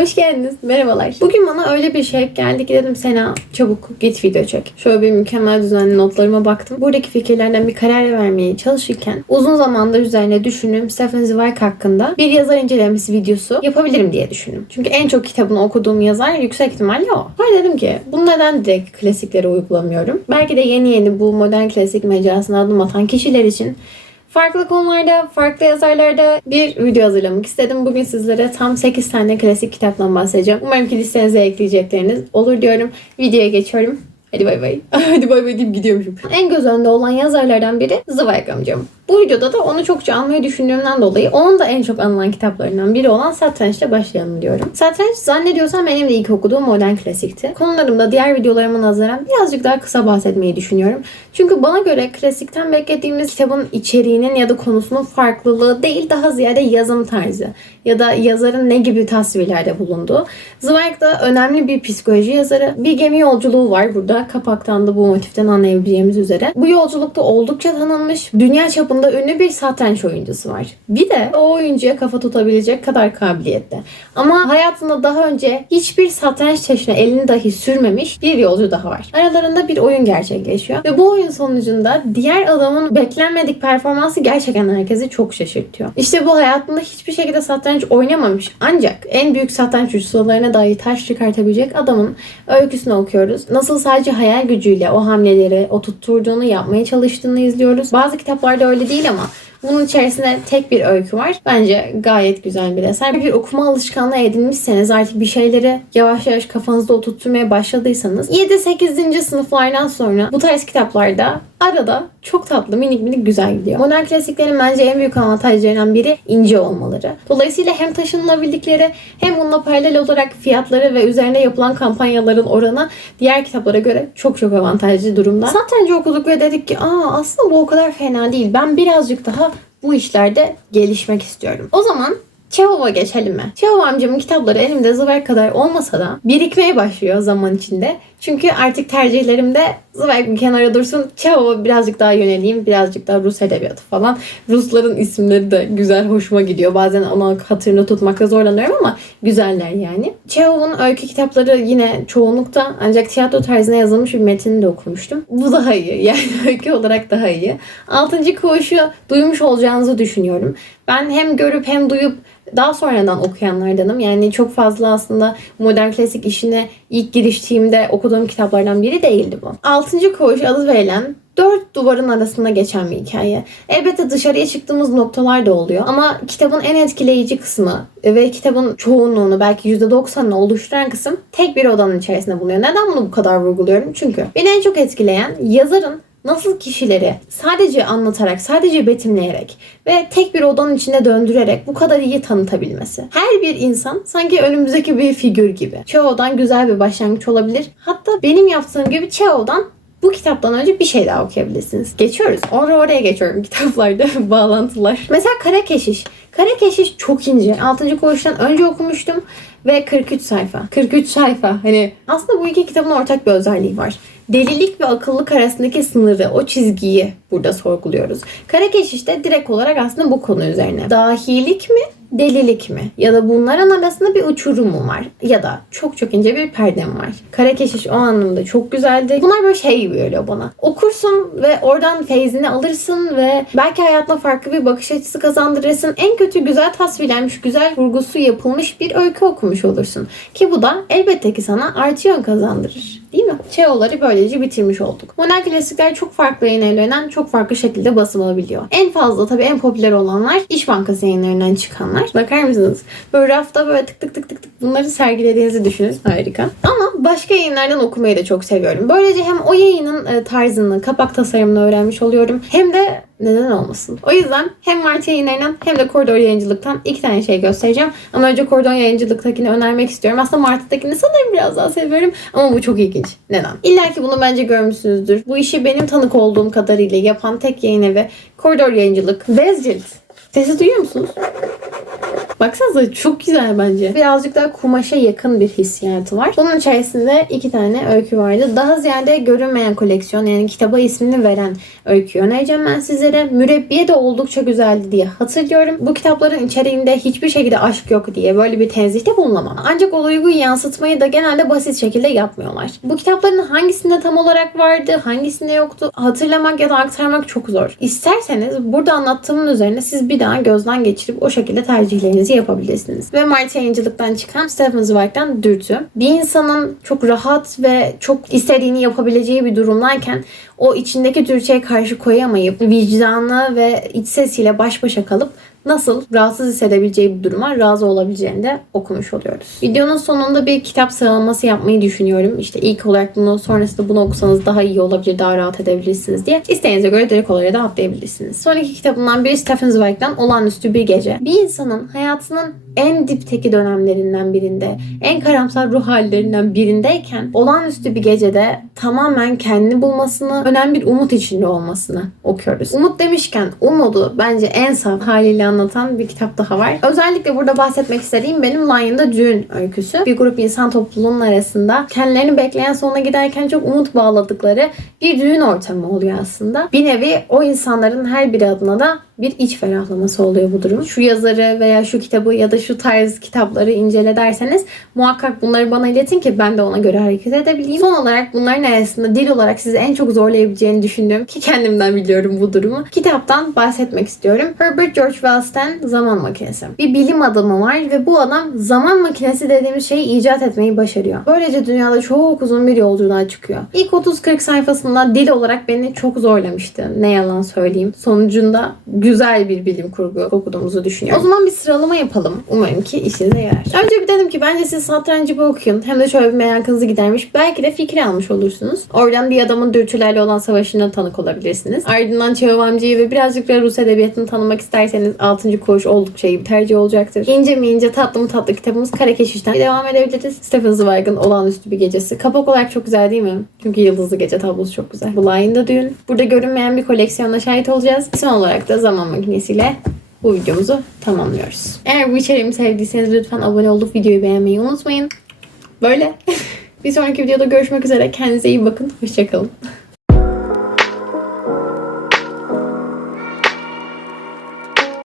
Hoş geldiniz. Merhabalar. Bugün bana öyle bir şey geldi ki dedim Sena çabuk git video çek. Şöyle bir mükemmel düzenli notlarıma baktım. Buradaki fikirlerden bir karar vermeye çalışırken uzun zamandır üzerine düşündüğüm Stephen Zweig hakkında bir yazar incelemesi videosu yapabilirim diye düşündüm. Çünkü en çok kitabını okuduğum yazar yüksek ihtimalle o. Ben dedim ki bunu neden direkt klasiklere uygulamıyorum? Belki de yeni yeni bu modern klasik mecrasına adım atan kişiler için Farklı konularda, farklı yazarlarda bir video hazırlamak istedim. Bugün sizlere tam 8 tane klasik kitaptan bahsedeceğim. Umarım ki listenize ekleyecekleriniz olur diyorum. Videoya geçiyorum. Hadi bay bay. Hadi bay bay deyip gidiyormuşum. En göz önünde olan yazarlardan biri Zweig amcam. Bu videoda da onu çokça anmayı düşündüğümden dolayı onun da en çok anılan kitaplarından biri olan Satranç'la başlayalım diyorum. Satranç zannediyorsam benim de ilk okuduğum modern klasikti. Konularımda diğer videolarıma nazaran birazcık daha kısa bahsetmeyi düşünüyorum. Çünkü bana göre klasikten beklediğimiz kitabın içeriğinin ya da konusunun farklılığı değil daha ziyade yazım tarzı ya da yazarın ne gibi tasvirlerde bulunduğu. Zweig da önemli bir psikoloji yazarı. Bir gemi yolculuğu var burada. Kapaktan da bu motiften anlayabileceğimiz üzere. Bu yolculukta oldukça tanınmış, dünya çapında ünlü bir satranç oyuncusu var. Bir de o oyuncuya kafa tutabilecek kadar kabiliyetli. Ama hayatında daha önce hiçbir satranç taşına elini dahi sürmemiş bir yolcu daha var. Aralarında bir oyun gerçekleşiyor ve bu oyun sonucunda diğer adamın beklenmedik performansı gerçekten herkesi çok şaşırtıyor. İşte bu hayatında hiçbir şekilde satranç oynamamış ancak en büyük satranç ustalarına dahi taş çıkartabilecek adamın öyküsünü okuyoruz. Nasıl sadece hayal gücüyle o hamleleri, o tutturduğunu yapmaya çalıştığını izliyoruz. Bazı kitaplarda öyle değil ama bunun içerisinde tek bir öykü var. Bence gayet güzel bir eser. Bir okuma alışkanlığı edinmişseniz artık bir şeyleri yavaş yavaş kafanızda oturtmaya başladıysanız 7-8. sınıflardan sonra bu tarz kitaplarda arada çok tatlı minik minik güzel gidiyor. Modern klasiklerin bence en büyük avantajlarından biri ince olmaları. Dolayısıyla hem taşınılabildikleri hem bununla paralel olarak fiyatları ve üzerine yapılan kampanyaların oranı diğer kitaplara göre çok çok avantajlı durumda. Satrancı okuduk ve dedik ki aa aslında bu o kadar fena değil. Ben birazcık daha bu işlerde gelişmek istiyorum. O zaman Çehov'a geçelim mi? Çehov amcamın kitapları elimde Zweig kadar olmasa da birikmeye başlıyor zaman içinde. Çünkü artık tercihlerimde Zweig bir kenara dursun. Çehov'a birazcık daha yöneleyim. Birazcık daha Rus edebiyatı falan. Rusların isimleri de güzel hoşuma gidiyor. Bazen ona hatırını tutmakta zorlanıyorum ama güzeller yani. Çehov'un öykü kitapları yine çoğunlukta ancak tiyatro tarzına yazılmış bir metini de okumuştum. Bu daha iyi. Yani öykü olarak daha iyi. Altıncı koğuşu duymuş olacağınızı düşünüyorum. Ben hem görüp hem duyup daha sonradan okuyanlardanım. Yani çok fazla aslında modern klasik işine ilk giriştiğimde okuduğum kitaplardan biri değildi bu. Altıncı koğuş adı verilen dört duvarın arasında geçen bir hikaye. Elbette dışarıya çıktığımız noktalar da oluyor ama kitabın en etkileyici kısmı ve kitabın çoğunluğunu belki %90'ını oluşturan kısım tek bir odanın içerisinde bulunuyor. Neden bunu bu kadar vurguluyorum? Çünkü beni en çok etkileyen yazarın nasıl kişileri sadece anlatarak, sadece betimleyerek ve tek bir odanın içinde döndürerek bu kadar iyi tanıtabilmesi. Her bir insan sanki önümüzdeki bir figür gibi. Çehov'dan güzel bir başlangıç olabilir. Hatta benim yaptığım gibi Çehov'dan bu kitaptan önce bir şey daha okuyabilirsiniz. Geçiyoruz. Oraya oraya geçiyorum kitaplarda bağlantılar. Mesela Kara Keşiş. Kara Keşiş çok ince. 6. koğuştan önce okumuştum ve 43 sayfa. 43 sayfa. Hani aslında bu iki kitabın ortak bir özelliği var. Delilik ve akıllık arasındaki sınırı, o çizgiyi burada sorguluyoruz. Kara Keşiş'te direkt olarak aslında bu konu üzerine. Dahilik mi, delilik mi? Ya da bunların arasında bir uçurum mu var? Ya da çok çok ince bir perde mi var? Kara Keşiş o anlamda çok güzeldi. Bunlar böyle şey gibi geliyor bana. Okursun ve oradan feyzini alırsın ve belki hayatına farklı bir bakış açısı kazandırırsın. En kötü güzel tasvirlenmiş, güzel vurgusu yapılmış bir öykü okumuş olursun. Ki bu da elbette ki sana artı yön kazandırır. Değil mi? Çeoları böylece bitirmiş olduk. Modern klasikler çok farklı yayın evlerinden çok farklı şekilde basılabiliyor. En fazla tabii en popüler olanlar İş Bankası yayınlarından çıkanlar. Bakar mısınız? Böyle rafta böyle tık tık tık tık tık bunları sergilediğinizi düşünün. Harika. Ama başka yayınlardan okumayı da çok seviyorum. Böylece hem o yayının e, tarzını, kapak tasarımını öğrenmiş oluyorum. Hem de neden olmasın? O yüzden hem Martı yayınlarından hem de Koridor yayıncılıktan iki tane şey göstereceğim. Ama önce Koridor yayıncılıktakini önermek istiyorum. Aslında Martı'dakini sanırım biraz daha seviyorum. Ama bu çok ilginç. Neden? İlla ki bunu bence görmüşsünüzdür. Bu işi benim tanık olduğum kadarıyla yapan tek yayın evi Koridor yayıncılık. Bez cilt. Sesi duyuyor musunuz? Baksanıza çok güzel bence. Birazcık daha kumaşa yakın bir hissiyatı var. Bunun içerisinde iki tane öykü vardı. Daha ziyade görünmeyen koleksiyon yani kitaba ismini veren öyküyü önereceğim ben sizlere. Mürebbiye de oldukça güzeldi diye hatırlıyorum. Bu kitapların içeriğinde hiçbir şekilde aşk yok diye böyle bir tenzihte bulunamam. Ancak o duyguyu yansıtmayı da genelde basit şekilde yapmıyorlar. Bu kitapların hangisinde tam olarak vardı, hangisinde yoktu hatırlamak ya da aktarmak çok zor. İsterseniz burada anlattığımın üzerine siz bir daha gözden geçirip o şekilde tercihlerinizi yapabilirsiniz. Ve Marti yayıncılıktan çıkan Stephen Zweig'den Dürtü. Bir insanın çok rahat ve çok istediğini yapabileceği bir durumdayken o içindeki dürtüye karşı koyamayıp vicdanı ve iç sesiyle baş başa kalıp nasıl rahatsız hissedebileceği bir duruma razı olabileceğini de okumuş oluyoruz. Videonun sonunda bir kitap sıralaması yapmayı düşünüyorum. İşte ilk olarak bunu sonrasında bunu okusanız daha iyi olabilir, daha rahat edebilirsiniz diye. İsteğinize göre direkt olarak da atlayabilirsiniz. Sonraki kitabımdan biri Stephen Zweig'den Olağanüstü Bir Gece. Bir insanın hayatının en dipteki dönemlerinden birinde, en karamsar ruh hallerinden birindeyken olağanüstü bir gecede tamamen kendini bulmasını, önemli bir umut içinde olmasını okuyoruz. Umut demişken umudu bence en saf haliyle anlatan bir kitap daha var. Özellikle burada bahsetmek istediğim benim Lion'da Düğün öyküsü. Bir grup insan topluluğunun arasında kendilerini bekleyen sonuna giderken çok umut bağladıkları bir düğün ortamı oluyor aslında. Bir nevi o insanların her biri adına da bir iç ferahlaması oluyor bu durum. Şu yazarı veya şu kitabı ya da şu tarz kitapları incele derseniz muhakkak bunları bana iletin ki ben de ona göre hareket edebileyim. Son olarak bunların arasında dil olarak sizi en çok zorlayabileceğini düşündüğüm ki kendimden biliyorum bu durumu. Kitaptan bahsetmek istiyorum. Herbert George Wells'ten Zaman Makinesi. Bir bilim adamı var ve bu adam zaman makinesi dediğimiz şeyi icat etmeyi başarıyor. Böylece dünyada çok uzun bir yolculuğa çıkıyor. İlk 30-40 sayfasında dil olarak beni çok zorlamıştı. Ne yalan söyleyeyim. Sonucunda güzel bir bilim kurgu okuduğumuzu düşünüyorum. O zaman bir sıralama yapalım. Umarım ki işinize yarar. Önce bir dedim ki bence siz satrancı bir okuyun. Hem de şöyle bir merakınızı gidermiş. Belki de fikir almış olursunuz. Oradan bir adamın dürtülerle olan savaşına tanık olabilirsiniz. Ardından Çağım amcayı ve birazcık da Rus edebiyatını tanımak isterseniz 6. koğuş oldukça iyi bir tercih olacaktır. İnce mi ince tatlı mı tatlı kitabımız Kara Keşiş'ten devam edebiliriz. Stephen Zweig'ın Olağanüstü Bir Gecesi. Kapak olarak çok güzel değil mi? Çünkü Yıldızlı Gece tablosu çok güzel. Bu Line'da düğün. Burada görünmeyen bir koleksiyona şahit olacağız. Son olarak da zaman makinesiyle bu videomuzu tamamlıyoruz. Eğer bu içeriğimi sevdiyseniz lütfen abone olup videoyu beğenmeyi unutmayın. Böyle. bir sonraki videoda görüşmek üzere. Kendinize iyi bakın. Hoşçakalın.